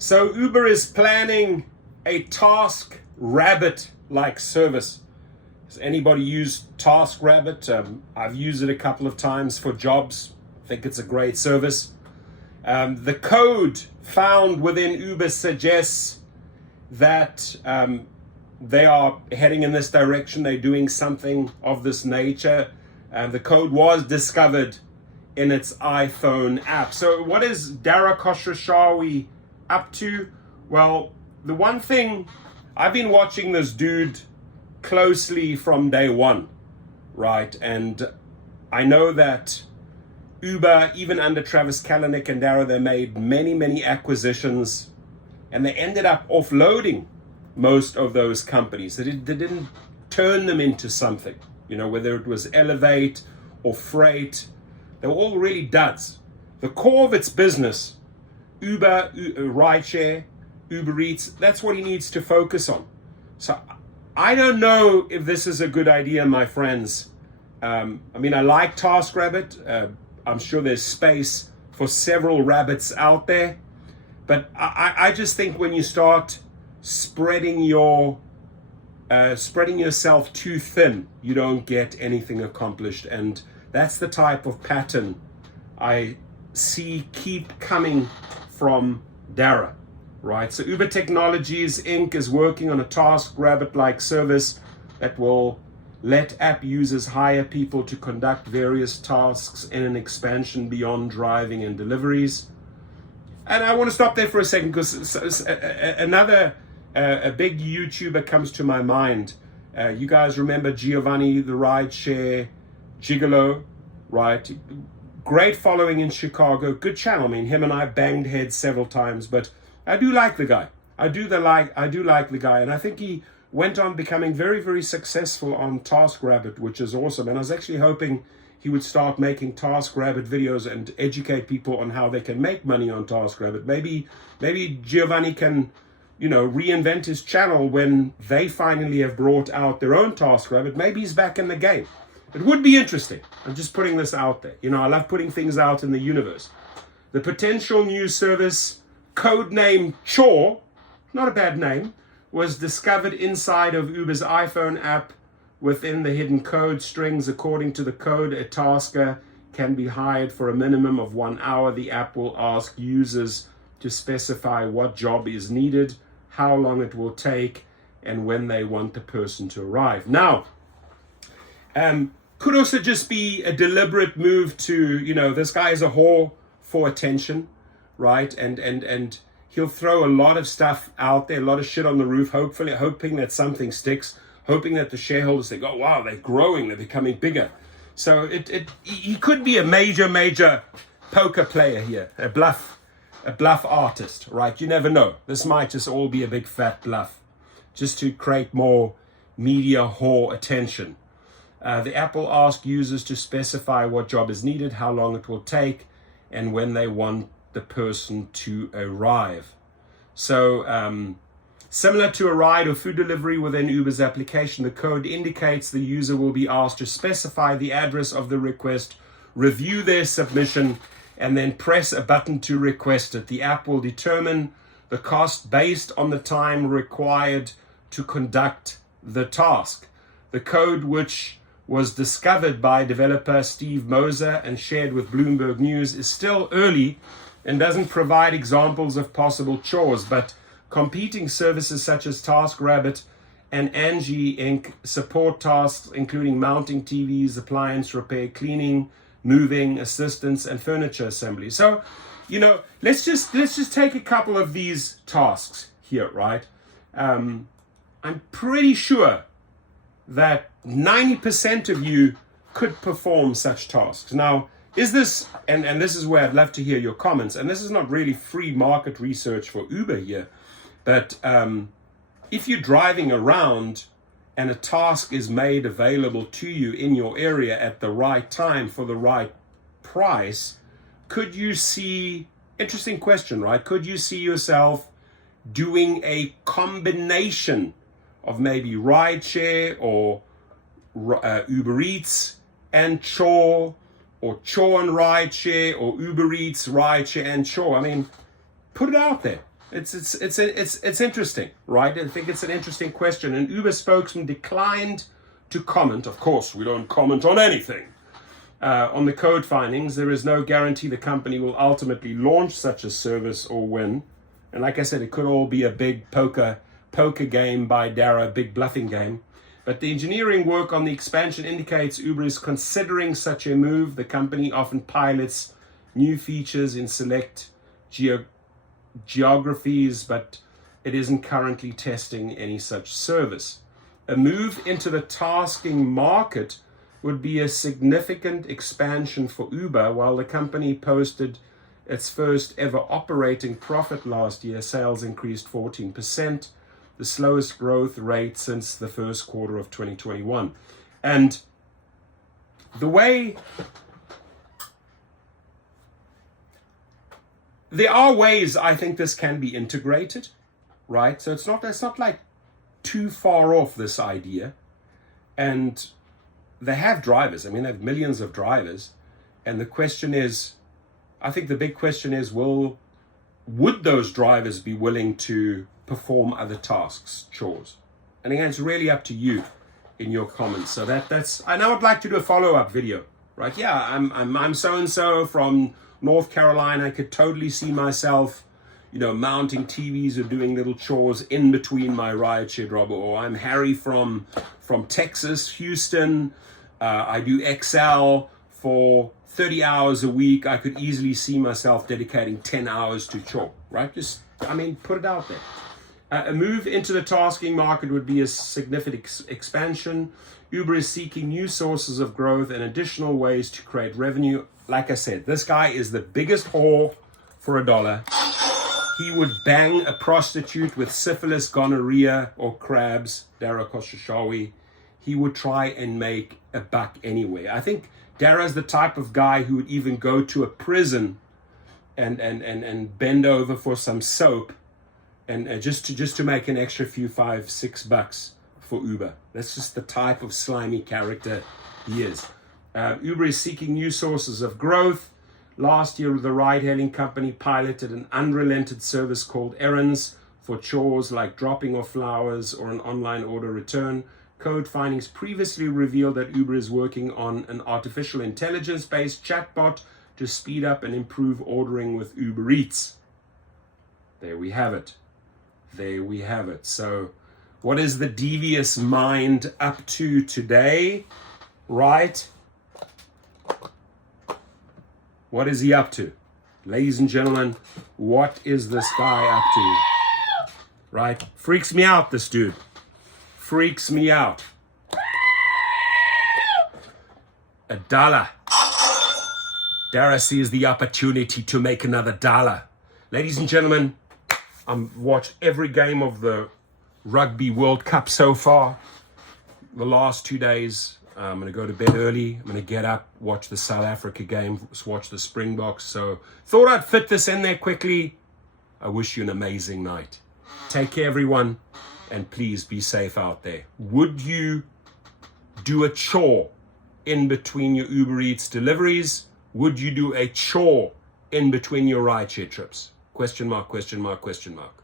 So Uber is planning a TaskRabbit-like service. Has anybody used TaskRabbit? I've used it a couple of times for jobs. I think it's a great service. The code found within Uber suggests that they are heading in this direction. They're doing something of this nature. The code was discovered in its iPhone app. So what is Dara Khosrowshahi up to? Well, the one thing, I've been watching this dude closely from day one, right? And I know that Uber, even under Travis Kalanick and Dara, they made many acquisitions, and they ended up offloading most of those companies. They didn't turn them into something, whether it was Elevate or Freight. They were all really duds. The core of its business, Uber, Rideshare, Uber Eats, that's what he needs to focus on. So I don't know if this is a good idea, my friends. I like TaskRabbit. I'm sure there's space for several rabbits out there. But I just think when you start spreading yourself too thin, you don't get anything accomplished. And that's the type of pattern I see keep coming from Dara, right? So Uber Technologies Inc. is working on a TaskRabbit-like service that will let app users hire people to conduct various tasks in an expansion beyond driving and deliveries. And I want to stop there for a second because another a big YouTuber comes to my mind. You guys remember Giovanni, the rideshare gigolo, right? Great following in Chicago, good channel. Him and I banged heads several times, but I do like the guy. I do like the guy, and I think he went on becoming very successful on TaskRabbit, which is awesome. And I was actually hoping he would start making TaskRabbit videos and educate people on how they can make money on TaskRabbit. Maybe Giovanni can, reinvent his channel when they finally have brought out their own TaskRabbit. Maybe he's back in the game. It would be interesting. I'm just putting this out there. I love putting things out in the universe. The potential new service, codename Chore, not a bad name, was discovered inside of Uber's iPhone app within the hidden code strings. According to the code, a tasker can be hired for a minimum of 1 hour. The app will ask users to specify what job is needed, how long it will take, and when they want the person to arrive. Now, could also just be a deliberate move to, this guy is a whore for attention, right? And he'll throw a lot of stuff out there, a lot of shit on the roof, hoping that something sticks, hoping that the shareholders think, oh, wow, they're growing, they're becoming bigger. So he could be a major poker player here, a bluff artist, right? You never know. This might just all be a big fat bluff, just to create more media whore attention. The app will ask users to specify what job is needed, how long it will take, and when they want the person to arrive. So similar to a ride or food delivery within Uber's application, the code indicates the user will be asked to specify the address of the request, review their submission, and then press a button to request it. The app will determine the cost based on the time required to conduct the task. The code, which was discovered by developer Steve Moser and shared with Bloomberg News, is still early and doesn't provide examples of possible chores, but competing services such as TaskRabbit and Angie Inc. support tasks including mounting TVs, appliance repair, cleaning, moving, assistance, and furniture assembly. So, let's just take a couple of these tasks here, right? I'm pretty sure that 90% of you could perform such tasks. Now, is this, and this is where I'd love to hear your comments, and this is not really free market research for Uber here, but if you're driving around and a task is made available to you in your area at the right time for the right price, could you see, interesting question, right? Could you see yourself doing a combination of maybe rideshare or Uber Eats and Chore, or Chore and rideshare, or Uber Eats, rideshare and Chore? Put it out there. It's interesting, right? I think it's an interesting question. An Uber spokesman declined to comment. Of course, we don't comment on anything. On the code findings, there is no guarantee the company will ultimately launch such a service or when. And like I said, it could all be a big poker game by Dara, a big bluffing game. But the engineering work on the expansion indicates Uber is considering such a move. The company often pilots new features in select geographies, but it isn't currently testing any such service. A move into the tasking market would be a significant expansion for Uber. While the company posted its first ever operating profit last year, sales increased 14%, the slowest growth rate since the first quarter of 2021. And the way there are ways I think this can be integrated, right? So it's not like too far off, this idea. And they have drivers. I mean, they have millions of drivers. And the question is, I think the big question is, would those drivers be willing to perform other tasks, chores? And again, it's really up to you in your comments. So that's, I now would like to do a follow-up video, right? Yeah, I'm so-and-so from North Carolina. I could totally see myself, mounting TVs or doing little chores in between my rideshare driver. Or I'm Harry from Texas, Houston. I do Excel for 30 hours a week. I could easily see myself dedicating 10 hours to chore, right? Put it out there. A move into the tasking market would be a significant expansion. Uber is seeking new sources of growth and additional ways to create revenue. Like I said, this guy is the biggest whore for $1. He would bang a prostitute with syphilis, gonorrhea, or crabs, Dara Khosrowshahi. He would try and make a buck anyway. I think Dara's the type of guy who would even go to a prison and bend over for some soap and just to make an extra few $5-6 for Uber. That's just the type of slimy character he is. Uber is seeking new sources of growth. Last year, the ride-hailing company piloted an unrelented service called Errands for chores like dropping off flowers or an online order return. Code findings previously revealed that Uber is working on an artificial intelligence-based chatbot to speed up and improve ordering with Uber Eats. There we have it. So what is the devious mind up to today, right? What is he up to? Ladies and gentlemen, what is this guy up to? Right? Freaks me out, this dude. Freaks me out. $1. Dara sees the opportunity to make another $1. Ladies and gentlemen, I've watched every game of the Rugby World Cup so far. The last 2 days, I'm going to go to bed early. I'm going to get up, watch the South Africa game, watch the Springboks. So thought I'd fit this in there quickly. I wish you an amazing night. Take care, everyone. And please be safe out there. Would you do a chore in between your Uber Eats deliveries? Would you do a chore in between your rideshare trips? Question mark, question mark, question mark.